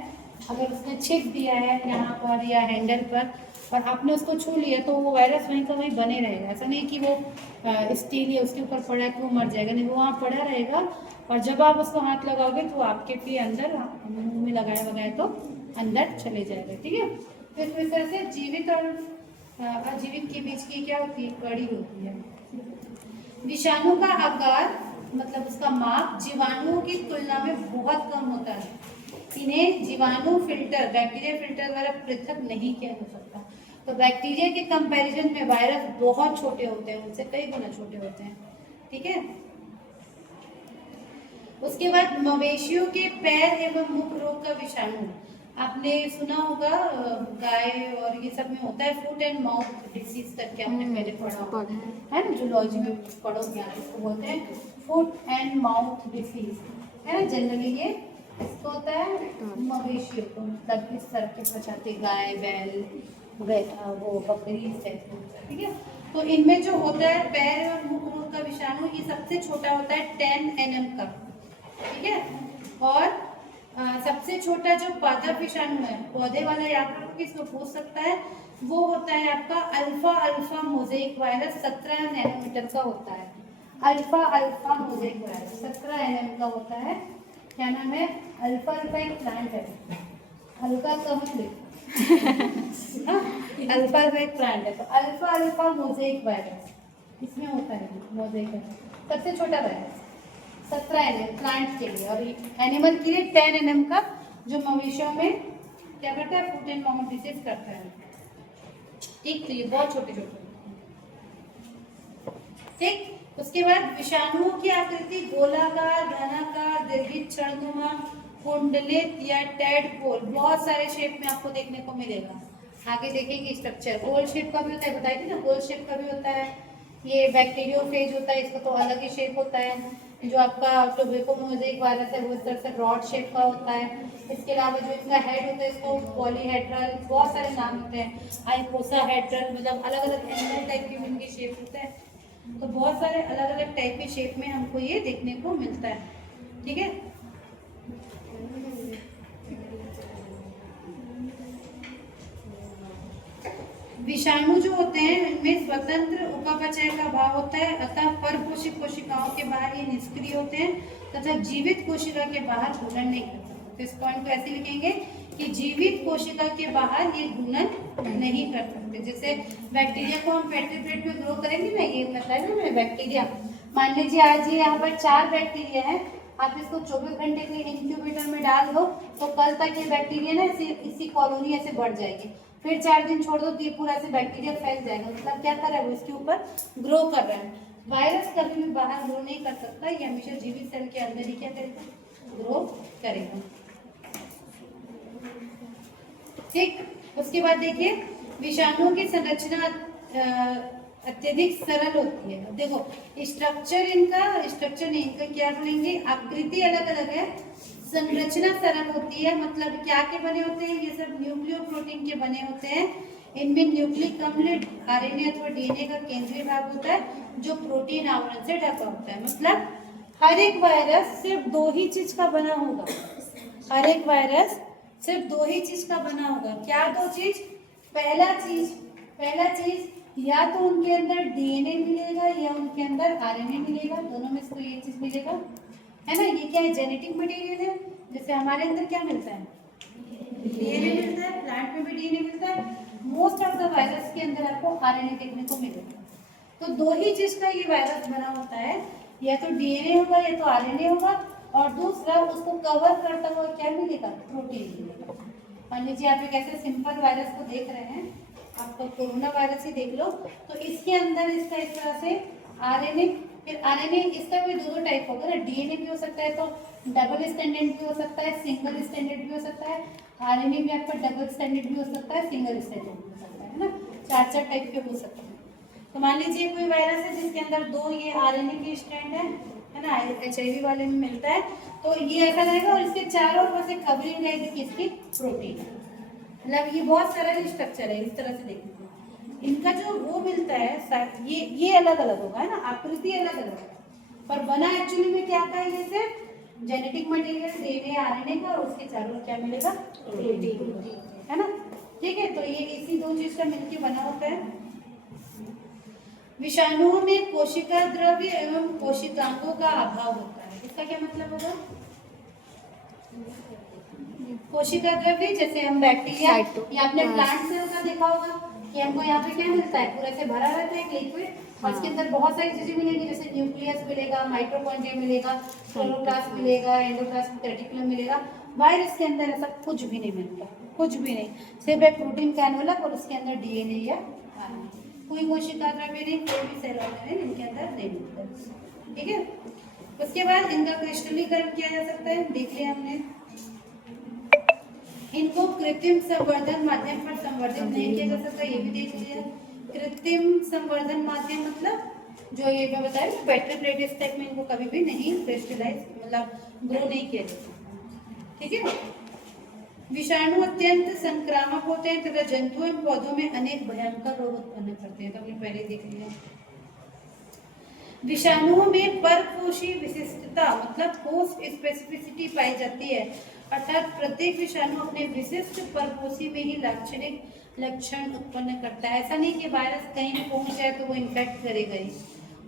अगर उसने छिप दिया है यहाँ पर या हैंडल पर और आपने उसको छू लिया तो वो वायरस वहीं का वहीं बने रहेगा। ऐसा नहीं कि वो स्टील या उसके ऊपर पड़ा है तो वो मर जाएगा, नहीं, वो वहाँ पड़ा रहेगा। और जब आप उसको हाथ लगाओगे तो आपके भी अंदर मुंह में लगाए वगाए तो अंदर चले जाएगा। ठीक है, तो इस तरह से जीवित और अजीवित के बीच की क्या होती है, कड़ी होती है। विषाणु का आकार मतलब उसका माप जीवाणुओं की तुलना में बहुत कम होता है। इन्हें जीवाणु फिल्टर, बैक्टीरिया फिल्टर द्वारा पृथक नहीं किया जा सकता। तो बैक्टीरिया के कंपैरिजन में वायरस बहुत छोटे होते हैं, उनसे कई गुना छोटे होते हैं। ठीक है, उसके बाद मवेशियों के पैर एवं मुख रोग का विषाणु, आपने सुना होगा गाय और ये सब में होता है फुट एंड माउथ डिसीज करके, आपने पहले पढ़ा है ना, जूलॉजी में पढ़ोगे आप, इसको बोलते हैं फुट एंड माउथ डिसीज, है ना। जनरली ये इसको होता है मवेशियों को, मतलब इस तरह के प्रजाति गाय बैल वो बकरी से, ठीक है। तो इनमें जो होता है पैर और मुख रोग का विषाणु, ये सबसे छोटा होता है 10 nm का, ठीक है। और सबसे छोटा जो पादप विषाणु है, पौधे वाला याद रखो कि इसको पूछ सकता है, वो होता है आपका अल्फा मोज़ेक वायरस, 17 नैनोमीटर का होता है। अल्फा मोज़ेक वायरस 17 nm का होता है। क्या नाम है? अल्फा एक प्लांट है, हल्का कम ले अल्फा एक प्लांट है, तो अल्फा मोज़ेक वायरस इसमें होता है, मोज़ेक है सबसे छोटा वायरस 17 nm प्लांट के लिए, और एनिमल के लिए 10 nm का, जो मवेशियों में क्या करता है, फुट एंड माउथ डिसीज करता है। ठीक, तो ये बहुत छोटे छोटे। ठीक, उसके बाद विषाणुओं की आकृति गोलाकार, घनाकार, दीर्घित, क्षणनुमा, कुंडलित या टैडपोल, बहुत सारे शेप में आपको देखने को मिलेगा। आगे देखेंगे स्ट्रक्चर, गोल शेप का भी होता है, बताई थी ना, गोल शेप का भी होता है। ये बैक्टीरियोफेज होता है, इसका तो अलग ही शेप होता है। जो आपका टोबैको मोज़ेक वायरस है वो इस तरह से रॉड शेप का होता है। इसके अलावा जो इसका हेड होता है इसको पॉलीहेड्रल, बहुत सारे नाम होते हैं, आइकोसाहेड्रल, मतलब अलग अलग एनिमल टाइप के इनके शेप होते हैं। तो बहुत सारे अलग अलग टाइप के शेप में हमको ये देखने को मिलता है। ठीक है, विषाणु जो होते हैं इनमें स्वतंत्र उपापचय का भाव होता है, अतः परपोषित कोशिकाओं के बाहर ये निष्क्रिय होते हैं तथा जीवित कोशिका के बाहर घूर्णन नहीं करते। तो इस पॉइंट को ऐसे लिखेंगे कि जीवित कोशिका के बाहर ये घूर्णन नहीं कर सकते। जैसे बैक्टीरिया को हम पेट्री प्लेट में ग्रो करेंगे ना, ये बताया ना मैंने, बैक्टीरिया मान लीजिए आज ये यहाँ पर 4 बैक्टीरिया है, आप इसको 24 घंटे के लिए इंक्यूबेटर में डाल दो तो कल तक ये बैक्टीरिया ना इसी कॉलोनी ऐसे बढ़ जाएगी। फिर 4 दिन छोड़ दो तो ये पूरा ऐसे बैक्टीरिया फैल जाएगा, मतलब क्या कर रहा है वो इसके ऊपर ग्रो कर रहा है। वायरस कभी भी बाहर ग्रो नहीं कर सकता, ये हमेशा जीवित सेल के अंदर ही क्या करेगा, ग्रो करेगा। ठीक, उसके बाद देखिए विषाणुओं की संरचना अत्यधिक सरल होती है। देखो स्ट्रक्चर नहीं, इनका क्या बोलेंगे, आकृति अलग अलग है, संरचना सरल होती है। मतलब क्या के बने होते हैं, ये सब न्यूक्लियो प्रोटीन के बने होते हैं। इनमें न्यूक्लिक अम्ल आरएनए अथवा डीएनए का केंद्रीय भाग होता है जो प्रोटीन आवरण से ढका होता है। मतलब हर एक वायरस सिर्फ 2 ही चीज का बना होगा, हर एक वायरस सिर्फ 2 ही चीज का बना होगा। क्या 2 चीज? पहला चीज या तो उनके अंदर डीएनए मिलेगा या उनके अंदर आरएनए मिलेगा, दोनों में से कोई एक चीज मिलेगा, है ना। ये क्या है, जेनेटिक मटेरियल है। जैसे हमारे अंदर क्या मिलता है, डीएनए मिलता है, प्लांट में भी डीएनए मिलता है, मोस्ट ऑफ द वायरस के अंदर आपको आरएनए देखने को मिलेगा। तो 2 ही चीज का ये वायरस बना होता है, या तो डीएनए होगा या तो आरएनए होगा, और दूसरा उसको कवर करता हुआ क्या मिलेगा, प्रोटीन मिलेगा। मान लीजिए आप एक ऐसे सिंपल वायरस को देख रहे हैं, आपको कोरोना वायरस ही देख लो, तो इसके अंदर इसका इस तरह से आरएनए, फिर आरएनए इसका भी 2 टाइप होगा ना, डीएनए भी हो सकता है तो डबल स्टैंडर्ड भी हो सकता है, सिंगल स्टैंडर्ड भी हो सकता है। आरएनए भी आपका डबल स्टैंडर्ड भी हो सकता है, सिंगल स्टैंडर्ड भी हो सकता है ना, 4 टाइप के हो सकते हैं। तो मान लीजिए कोई वायरस है जिसके अंदर 2 ये आरएनए के स्ट्रैंड है ना, एचआईवी वाले में मिलता है, तो ये ऐसा रहेगा और इसके चारों ओर से कवरिंग रहेगी किसकी, प्रोटीन। मतलब ये बहुत सरल स्ट्रक्चर है, इस तरह से देखिए। इनका जो वो मिलता है ये अलग अलग होगा, है ना, आकृति अलग अलग है, पर बना एक्चुअली में क्या का है, ये सिर्फ जेनेटिक मटेरियल डीएनए आरएनए का, और उसके चारों ओर क्या मिलेगा, प्रोटीन, है ना। ठीक है, तो ये इसी दो चीज का मिलकर बना होता है। विषाणुओं में कोशिका द्रव्य एवं कोशिकांगों का अभाव होता है। इसका क्या मतलब होगा? कोशिका द्रव्य जैसे हम बैक्टीरिया या आपने प्लांट सेल का देखा होगा कि हमको यहाँ पे क्या मिलता है, पूरे से भरा रहता है एक लिक्विड, और इसके अंदर बहुत सारी चीजें मिलेंगी, जैसे न्यूक्लियस मिलेगा, माइटोकॉन्ड्रिया मिलेगा, क्लोरोप्लास्ट मिलेगा, एंडोप्लाज्मिक रेटिकुलम मिलेगा। वायरस के अंदर ऐसा कुछ भी नहीं मिलता, कुछ भी नहीं, सिर्फ एक प्रोटीन का एनवेलप और उसके अंदर डीएनए या आरएनए। कोई कोशिका द्रव्य नहीं, कोई भी सेल ऑर्गेनेल इनके अंदर नहीं मिलता। ठीक है, उसके बाद इनका क्रिस्टलीकरण किया जा सकता है, देख लिया हमने। इनको कृत्रिम संवर्धन माध्यम पर संवर्धित नहीं किया जा सकता, ये भी देख लिया। कृत्रिम संवर्धन माध्यम मतलब जो ये मैं बताया बैटरी प्लेट टाइप में, इनको कभी भी नहीं क्रिस्टलाइज मतलब ग्रो नहीं किया जा सकता। ठीक है, विषाणु अत्यंत संक्रामक होते हैं तथा जंतुओं एवं पौधों में अनेक भयंकर रोग उत्पन्न करते हैं, तो हमने पहले देख लिया। विषाणुओं में परपोषी विशिष्टता मतलब होस्ट स्पेसिफिसिटी पाई जाती है, अर्थात प्रत्येक विषाणु अपने विशिष्ट परपोषी में ही लाक्षणिक लक्षण उत्पन्न करता है। ऐसा नहीं कि वायरस कहीं भी पहुंच जाए तो वो इन्फेक्ट करेगा ही,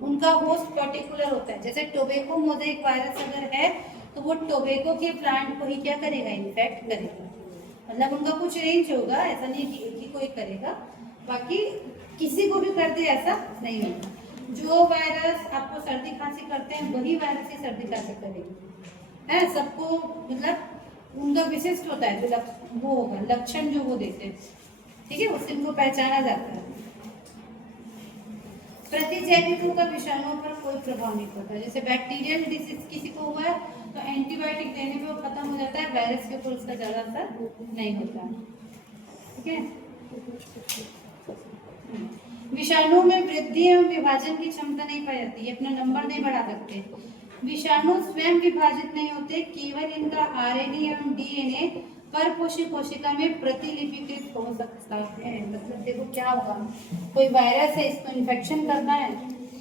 उनका होस्ट पर्टिकुलर होता है। जैसे टोबैको मोज़ेक वायरस अगर है तो वो टोबैको के प्लांट को ही क्या करेगा, इन्फेक्ट करेगा। मतलब उनका कुछ रेंज होगा, ऐसा नहीं कि एक ही कोई करेगा, बाकी किसी को भी कर दे ऐसा नहीं होगा। जो वायरस आपको सर्दी खांसी करते हैं वही वायरस ही सर्दी खांसी करेगी, है सबको, मतलब उनका विशिष्ट होता है जो वो होगा लक्षण जो वो देते हैं। ठीक है, उससे इनको पहचाना जाता है। प्रतिजैविकों का विषाणुओं पर कोई प्रभाव नहीं पड़ता। जैसे बैक्टीरियल डिसीज किसी को हुआ है तो एंटीबायोटिक देने पे वो खत्म हो जाता है, वायरस के ऊपर उसका ज्यादा असर नहीं होता। ठीक है, विषाणुओं में वृद्धि एवं विभाजन की क्षमता नहीं पाई जाती, ये अपना नंबर नहीं बढ़ा सकते। विषाणु स्वयं विभाजित नहीं होते, केवल इनका आरएनए एवं डीएनए परपोषी कोशिका में प्रतिलिपिकृत हो सकता है। मतलब देखो क्या होगा, कोई वायरस है, इसको इन्फेक्शन करना है,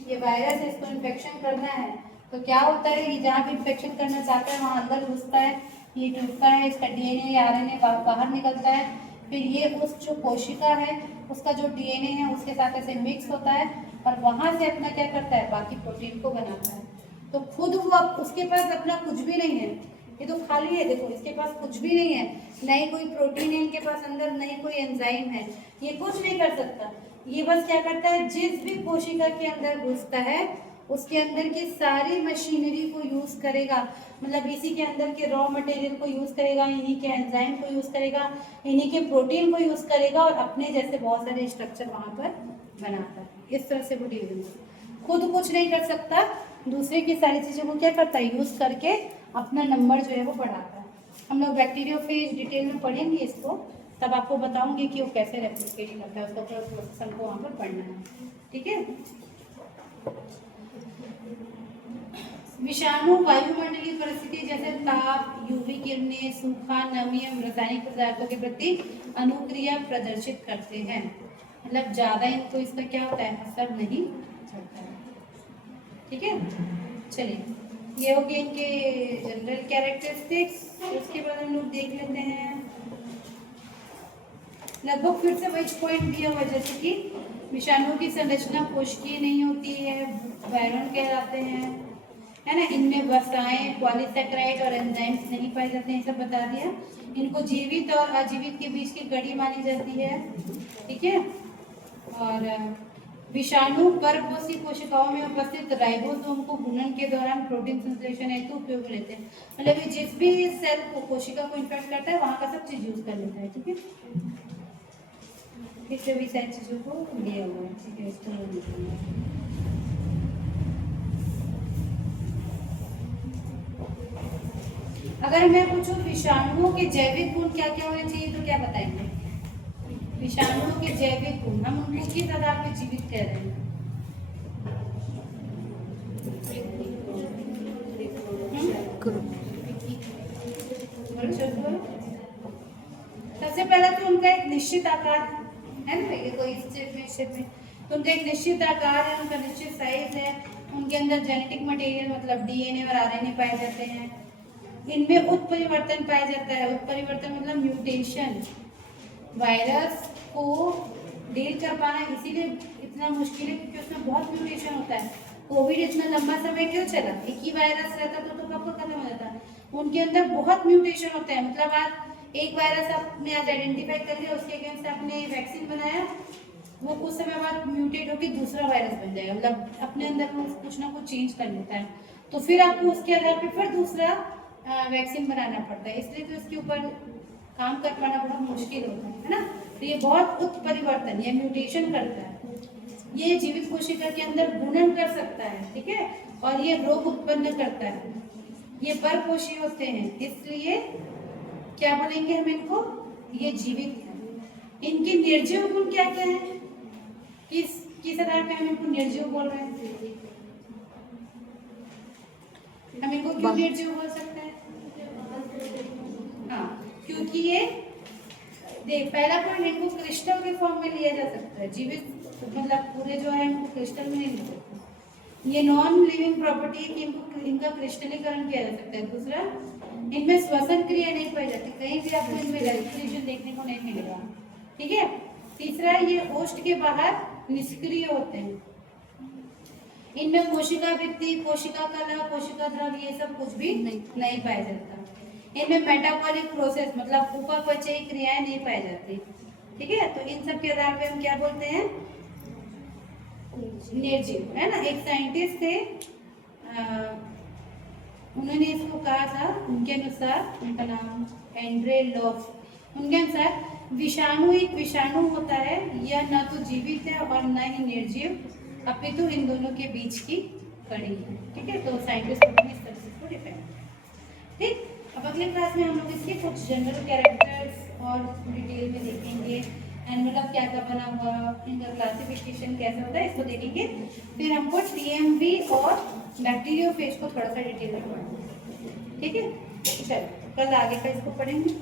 ये वायरस है, इसको इन्फेक्शन करना है, तो क्या होता है, ये जहाँ भी इन्फेक्शन करना चाहता है वहाँ अंदर घुसता है, ये टूटता है, इसका डीएनए या आरएनए बाहर निकलता है, फिर ये उस जो कोशिका है उसका जो डीएनए है उसके साथ ऐसे मिक्स होता है और वहाँ से अपना क्या करता है, बाकी प्रोटीन को बनाता है। तो खुद वो उसके पास अपना कुछ भी नहीं है, ये तो खाली है, देखो इसके पास कुछ भी नहीं है, न ही कोई प्रोटीन है इनके पास अंदर, न ही कोई एंजाइम है, ये कुछ नहीं कर सकता। ये बस क्या करता है, जिस भी कोशिका के अंदर घुसता है उसके अंदर की सारी मशीनरी को यूज करेगा, मतलब इसी के अंदर के रॉ मटेरियल को यूज करेगा, इन्हीं के एंजाइम को यूज करेगा, इन्हीं के प्रोटीन को यूज करेगा और अपने जैसे बहुत सारे स्ट्रक्चर वहाँ पर बनाता है। इस तरह से वो डिवीजन खुद कुछ नहीं कर सकता, दूसरे की सारी चीज़ों को क्या करता है, यूज करके अपना नंबर जो है वो बढ़ाता है। हम लोग बैक्टीरियोफेज डिटेल में पढ़ेंगे इसको, तब आपको बताऊंगी कि वो कैसे रेप्लिकेट करता है, उसका पूरा प्रोसेस हमको वहाँ पर पढ़ना है। ठीक है, विषाणु वायुमंडलीय परिस्थिति जैसे ताप, यूवी किरणें, सूखा, नमी एवं रासायनिक पदार्थों के प्रति अनुक्रिया प्रदर्शित करते हैं। मतलब ज्यादा इनको इसका क्या होता है, असर नहीं चलता है। ठीक है, चलिए ये हो गए इनके जनरल कैरेक्टरिस्टिक्स। उसके बाद हम लोग देख लेते हैं लगभग फिर से वही पॉइंट दिया हुआ, जैसे कि विषाणुओं की संरचना कोशिकीय नहीं होती है, वायरन कहलाते हैं, है ना। इनमें वसाएं, पॉलीसेकेराइड और एंजाइम्स नहीं पाए जाते हैं, सब बता दिया। इनको जीवित और अजीवित के बीच की कड़ी मानी जाती है। ठीक है, और विषाणु परपोषी कोशिकाओं में उपस्थित राइबोसोम को गुणन के दौरान प्रोटीन संश्लेषण हेतु उपयोग में लेते हैं। मतलब जिस भी सेल को, कोशिका को इन्फेक्ट करता है वहाँ का सब चीज यूज कर लेता है। ठीक है, इससे भी सारी चीजों को लिया हुआ है। ठीक है, इसको अगर मैं पूछूं विषाणुओं के जैविक गुण क्या क्या होने चाहिए तो क्या बताएंगे? विषाणुओं के जैविक गुण, हम उनको किस आधार पर जीवित कह रहे हैं? सबसे पहले तो उनका एक निश्चित आकार है ना, ये कोई शेप में तो उनका एक निश्चित आकार है, उनका निश्चित साइज है, उनके अंदर जेनेटिक मटेरियल मतलब डीएनए और आरएनए पाए जाते हैं। इनमें उत्परिवर्तन पाया जाता है। उत्परिवर्तन मतलब म्यूटेशन। वायरस को डील कर पाना इसीलिए इतना मुश्किल है क्योंकि उसमें बहुत म्यूटेशन होता है। कोविड इतना लंबा समय क्यों चला? एक ही वायरस रहता तो कब खत्म हो जाता। उनके अंदर बहुत म्यूटेशन होते हैं। मतलब आप एक वायरस आपने आज आइडेंटिफाई कर लिया, उसके अगेंस्ट आपने वैक्सीन बनाया, वो कुछ समय बाद म्यूटेट होकर दूसरा वायरस बन जाएगा। मतलब अपने अंदर वो कुछ ना कुछ चेंज कर लेता है, तो फिर आपको उसके आधार पर फिर दूसरा वैक्सीन बनाना पड़ता है। इसलिए तो इसके ऊपर काम कर पाना बहुत मुश्किल होता है ना। तो ये बहुत उत्परिवर्तन या म्यूटेशन करता है। ये जीवित कोशिका के अंदर गुणन कर सकता है, ठीक है, और ये रोग उत्पन्न करता है। ये परपोषी होते हैं, इसलिए क्या बोलेंगे हम इनको? ये जीवित है। इनके निर्जीव गुण क्या क्या है? किस आधार पे हम इनको निर्जीव बोल रहे हैं? हम इनको क्यों निर्जीव बोल सकते हैं? हाँ, क्योंकि ये देख, पहला पॉइंट, इनको क्रिस्टल के फॉर्म में लिया जा सकता है। जीवित मतलब पूरे जो है इनको क्रिस्टल में नहीं ले सकते। ये नॉन लिविंग प्रॉपर्टी है कि इनका क्रिस्टलीकरण किया जा सकता है। दूसरा, इनमें श्वसन क्रिया नहीं पाई जाती, कहीं भी आपको इनमें रेस्पिरेशन देखने को नहीं मिलेगा, ठीक है। तीसरा, ये होस्ट के बाहर निष्क्रिय होते हैं। इनमें कोशिका वृद्धि, कोशिका कला, कोशिका द्रव, ये सब कुछ भी नहीं पाया जाता। इनमें मेटाबॉलिक प्रोसेस मतलब उपापचयी क्रियाएं नहीं पाई जाती, ठीक है। तो इन सब के आधार पे हम क्या बोलते हैं? निर्जीव, है ना। एक साइंटिस्ट थे, उन्होंने इसको कहा था, उनके अनुसार, उनका नाम एंड्रे लॉफ, उनके अनुसार विषाणु एक विषाणु होता है, यह न तो जीवित है और न ही निर्जीव, अपितु इन दोनों के बीच की कड़ी है, ठीक है। तो साइंटिस्ट अपने इस तरह से इसको डिफाइन करते हैं, ठीक। अब अगले क्लास में हम लोग इसके कुछ जनरल कैरेक्टर्स और डिटेल में देखेंगे, एंड मतलब क्या क्या बना हुआ, इनका क्लासिफिकेशन कैसे होता है, इसको देखेंगे। फिर हमको टीएमवी और बैक्टीरियोफेज को थोड़ा सा डिटेल में पढ़ना है, ठीक है। चलो, कल आगे का इसको पढ़ेंगे।